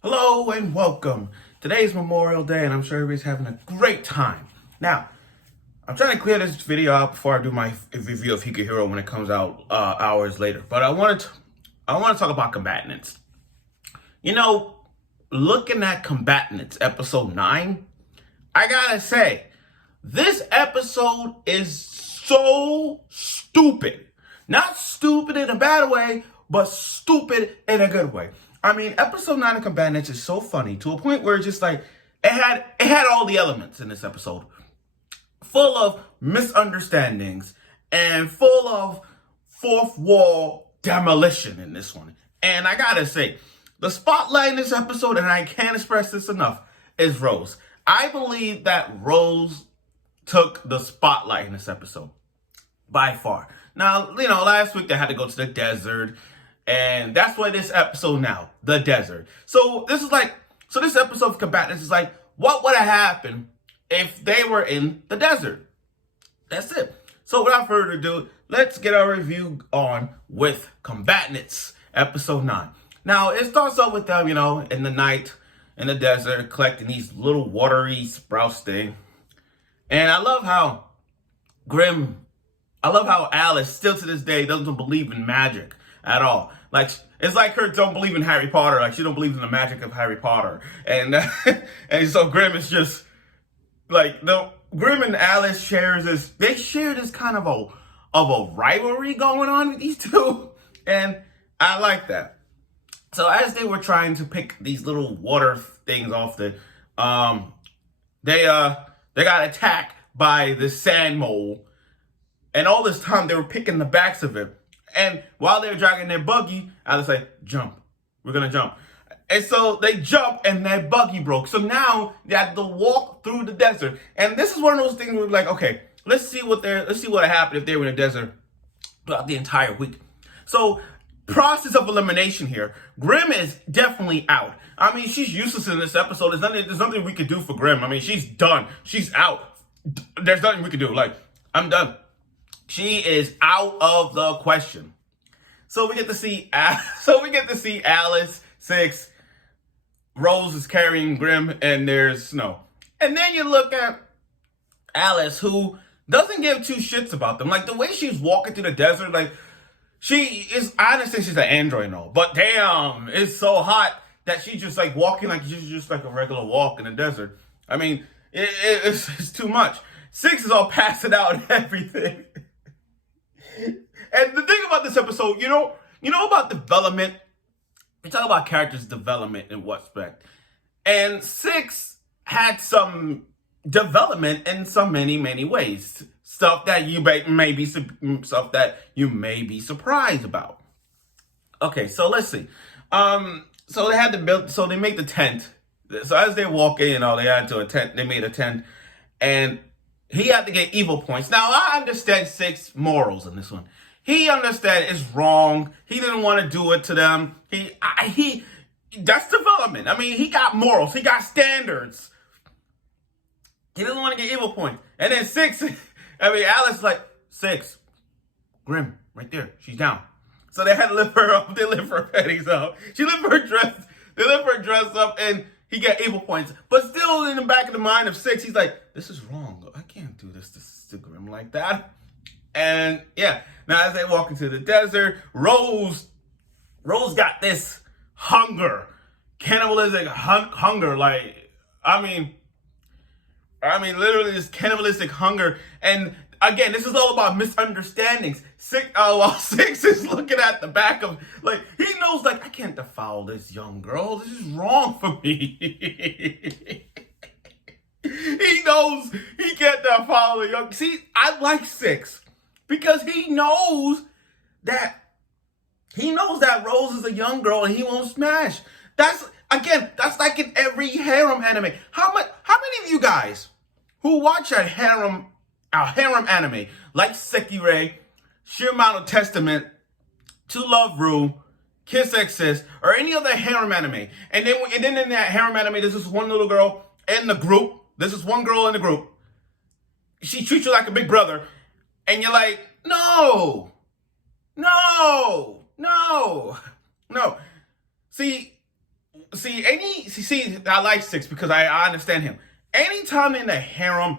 Hello and welcome. Today's Memorial Day and I'm sure everybody's having a great time. Now, I'm trying to clear this video out before I do my review of Hero when it comes out hours later. But I want to talk about Combatants. You know, looking at Combatants episode 9, I gotta say, this episode is so stupid. Not stupid in a bad way, but stupid in a good way. I mean, episode 9 of Combatants is so funny to a point where it's just like it had all the elements in this episode, full of misunderstandings and full of fourth wall demolition in this one. And I gotta say, the spotlight in this episode, and I can't express this enough, is Rose. I believe that Rose took the spotlight in this episode by far. Now, you know, last week they had to go to the desert. And that's why this episode now, the desert. So this episode of Combatants is like, what would have happened if they were in the desert? That's it. So without further ado, let's get our review on with Combatants, episode 9. Now, it starts off with them, you know, in the night, in the desert, collecting these little watery sprouts thing. And I love how Alice, still to this day, doesn't believe in magic at all. Like, it's like her don't believe in Harry Potter. Like, she don't believe in the magic of Harry Potter. And and so Grimm is just like, Grimm and Alice share this kind of a rivalry going on with these two. And I like that. So as they were trying to pick these little water things off they got attacked by the sand mole. And all this time they were picking the backs of it. And while they were dragging their buggy, Alice like, jump. We're going to jump. And so they jump and their buggy broke. So now they had to walk through the desert. And this is one of those things where we're like, okay, let's see what happened if they were in the desert throughout the entire week. So process of elimination here. Grimm is definitely out. I mean, she's useless in this episode. There's nothing we could do for Grimm. I mean, she's done. She's out. There's nothing we could do. Like, I'm done. She is out of the question. So we get to see Alice, 6, Rose is carrying Grimm, and there's Snow. And then you look at Alice, who doesn't give two shits about them. Like, the way she's walking through the desert, like, I understand she's an android and all, but damn, it's so hot that she's just like walking like she's just like a regular walk in the desert. I mean, it's too much. 6 is all passing out and everything. And the thing about this episode, you know about development. We talk about characters' development in what respect. And 6 had some development in so many ways. Stuff that you may be surprised about. Okay, so let's see. So they make the tent. So as they walk in, they had to a tent. They made a tent, and he had to get evil points. Now, I understand 6 morals in this one. He understands it's wrong. He didn't want to do it to them. That's development. I mean, he got morals. He got standards. He doesn't want to get evil points. And then 6, Alice is like, 6, Grimm, right there. She's down. So they had to lift her up. They lift her panties up. She lifted her dress. They lift her dress up, and he got evil points. But still in the back of the mind of 6, he's like, this is wrong. I can't do this to Grimm like that. And yeah, now as they walk into the desert, Rose got this hunger, cannibalistic hunger. Like, I mean, literally this cannibalistic hunger. And again, this is all about misunderstandings. 6 is looking at the back of, like, he knows, like, I can't defile this young girl. This is wrong for me. He knows he can't defile the young. See, I like 6 because he knows that Rose is a young girl and he won't smash. That's like in every harem anime. How many of you guys who watch a harem anime like Sekirei, Sheer Mountain Testament, To Love Ru, Kiss Exist, or any other harem anime, and then in that harem anime, there's this one little girl in the group. There's this one girl in the group. She treats you like a big brother, and you're like, no. See, I like Six because I understand him. Anytime in the harem,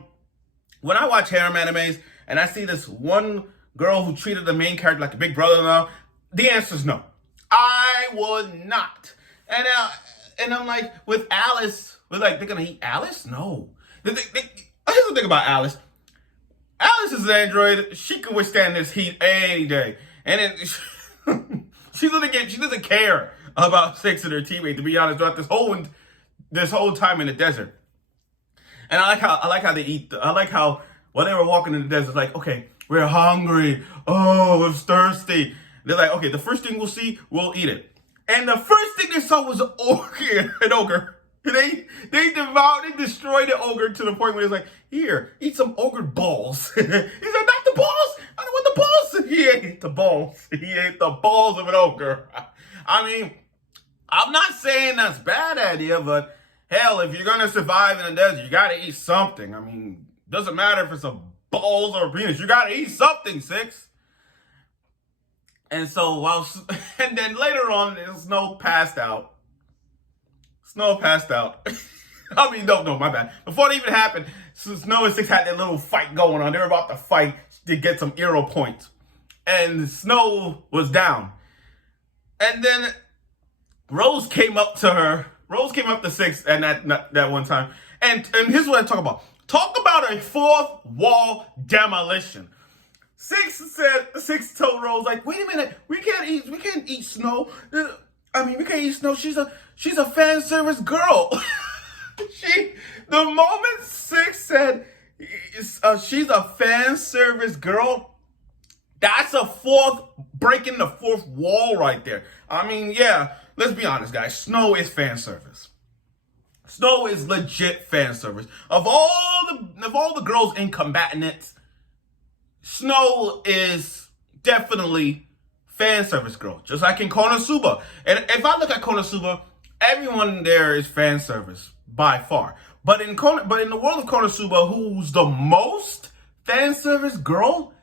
when I watch harem animes and I see this one girl who treated the main character like a big brother now, the answer is no. I would not. And I'm like, with Alice, we're like, they're gonna eat Alice? No. Here's the thing about Alice. Alice is an android. She can withstand this heat any day. And then she doesn't care about Six and her teammate, to be honest, throughout this whole time in the desert. And I like how they eat. I like how while they were walking in the desert, like, okay, we're hungry. Oh, we're thirsty. They're like, okay, the first thing we'll see, we'll eat it. And the first thing they saw was an ogre. They destroyed the ogre to the point where it's like, here, eat some ogre balls. He's like, not the balls. I don't want the balls. He ate the balls. He ate the balls of an ogre. I mean, I'm not saying that's a bad idea, but hell, if you're gonna survive in the desert, you gotta eat something. I mean, doesn't matter if it's a balls or a penis. You gotta eat something, Six. And so and then later on, Snow passed out. I mean, no, my bad. Before it even happened, Snow and Six had their little fight going on. They were about to fight to get some hero points. And Snow was down. And then Rose came up to Six and that one time. And here's what I talk about. Talk about a fourth wall demolition. Six told Rose, like, wait a minute, we can't eat Snow. I mean, we can't eat Snow. She's a fan service girl. The moment Six said she's a fan service girl, that's breaking the fourth wall right there. I mean, yeah, let's be honest, guys. Snow is fan service. Snow is legit fan service. Of all the girls in Combatants, Snow is definitely fan service girl, just like in Konosuba. And if I look at Konosuba, everyone there is fan service by far. But in the world of Konosuba, who's the most fan service girl?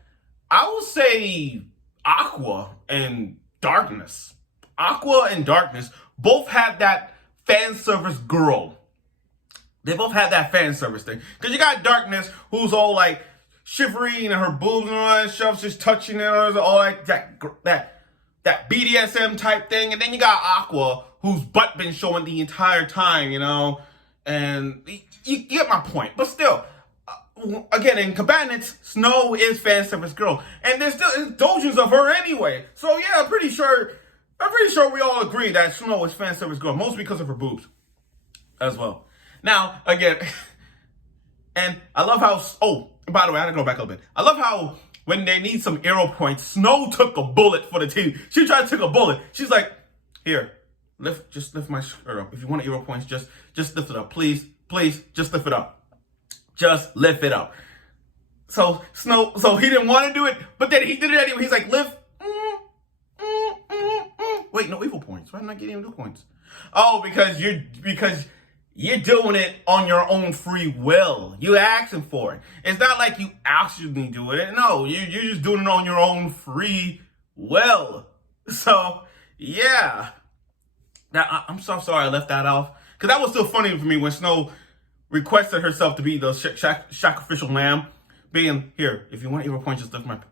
I would say Aqua and Darkness. Aqua and Darkness both have that fan service girl. They both have that fan service thing. Because you got Darkness, who's all like shivery and her boobs and all that stuff, just touching it, all like that BDSM type thing. And then you got Aqua, whose butt been showing the entire time, you know. And you get my point. But still, again, in Combatants, Snow is fan service girl. And there's still indulgence of her anyway. So yeah, I'm pretty sure we all agree that Snow is fan service girl, mostly because of her boobs as well. Now, again, and I love how, by the way, I gotta go back a little bit. I love how when they need some arrow points, Snow took a bullet for the team. She tried to take a bullet. She's like, here, just lift my shirt up. If you want arrow points, just lift it up. Please, just lift it up. Just lift it up. So he didn't want to do it, but then he did it anyway. He's like, lift. Wait, no evil points. Why am I not getting evil points? Oh, because you're doing it on your own free will. You asking for it. It's not like you actually do it. No, you're just doing it on your own free will. So, yeah. Now, I'm so sorry I left that off. Because that was still funny for me when Snow requested herself to be the sacrificial lamb. Being, here, if you want hero points,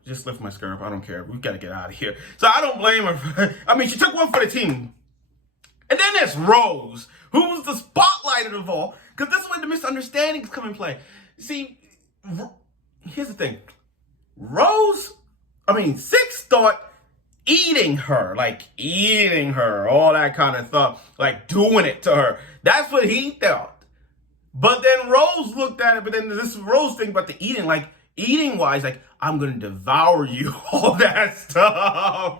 just lift my skirt up. I don't care. We got to get out of here. So I don't blame her. I mean, she took one for the team. And then there's Rose, who was the spotlight of all, because this is where the misunderstandings come in play. See, here's the thing. Six thought eating her, all that kind of stuff, like doing it to her. That's what he thought. But then Rose looked at it, but then this Rose thing about the eating, like eating-wise, like, I'm going to devour you, all that stuff.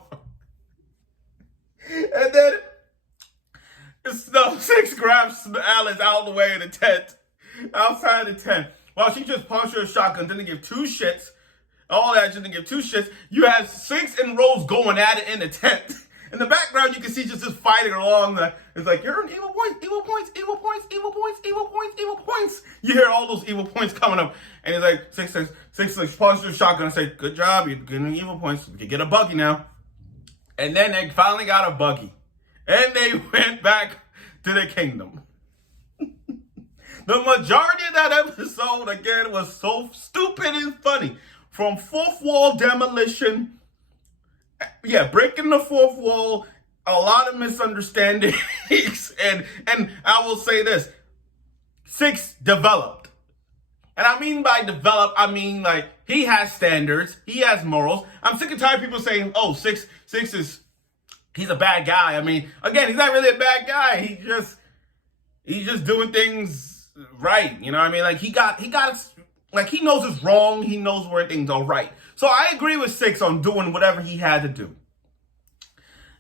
And then Six grabs Alice out of the way of the tent, outside the tent, while she just punched her a shotgun, didn't give two shits. All that, just didn't give two shits. You have Six and Rose going at it in the tent. In the background, you can see just fighting along. It's like, you're an evil points, evil points, evil points, evil points, evil points, evil points. You hear all those evil points coming up. And he's like, Six punches her shotgun and say, good job, you're getting evil points. We can get a buggy now. And then they finally got a buggy. And they went back to the kingdom. The majority of that episode, again, was so stupid and funny. From fourth wall demolition, breaking the fourth wall, a lot of misunderstandings, and I will say this, 6 developed. And I mean by develop, I mean like he has standards, he has morals. I'm sick and tired of people saying, oh, 6 is, he's a bad guy. I mean, again, he's not really a bad guy. He's just doing things right. You know what I mean? Like he got, like he knows it's wrong. He knows where things are right. So I agree with 6 on doing whatever he had to do.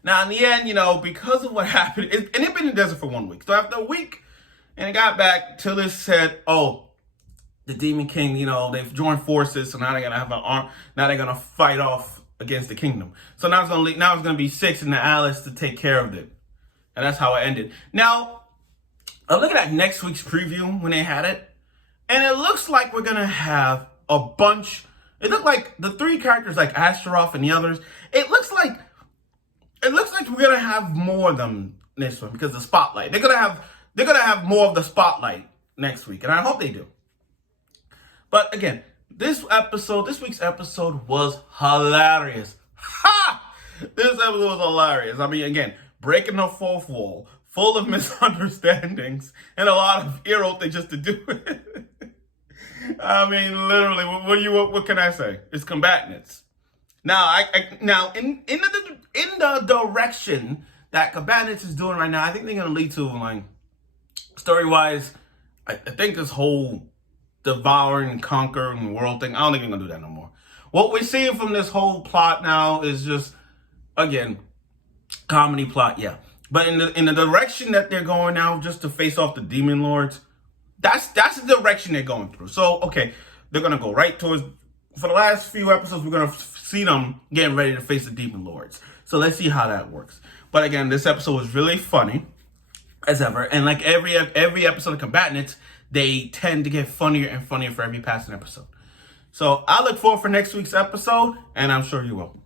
Now, in the end, because of what happened, and they've been in the desert for 1 week. So after a week, and it got back, Tillis said, oh, the Demon King, they've joined forces, so now they're gonna have an arm. Now they're gonna fight off against the kingdom. So now it's gonna be 6 and the Alice to take care of it, and that's how it ended. Now, I'm looking at next week's preview when they had it, and it looks like we're gonna have a bunch. It looked like the 3 characters, like Astaroth and the others. It looks like we're gonna have more of them this one because of the spotlight. They're gonna have more of the spotlight next week, and I hope they do. But again, this week's episode was hilarious. Ha! This episode was hilarious. I mean, again, breaking the fourth wall, full of misunderstandings, and a lot of hero things just to do it. I mean, literally, what can I say? It's combatants. Now, in the direction that combatants is doing right now, I think they're gonna lead to, like, story-wise, I think this whole devouring and conquering world thing, I don't think they're gonna do that no more. What we're seeing from this whole plot now is just, again, comedy plot, yeah. But in the direction that they're going now, just to face off the demon lords, that's the direction they're going through. So, okay, they're gonna go right towards, for the last few episodes, we're gonna see them getting ready to face the demon lords. So let's see how that works. But again, this episode was really funny, as ever. And like every episode of Combatants, they tend to get funnier and funnier for every passing episode. So I look forward for next week's episode, and I'm sure you will.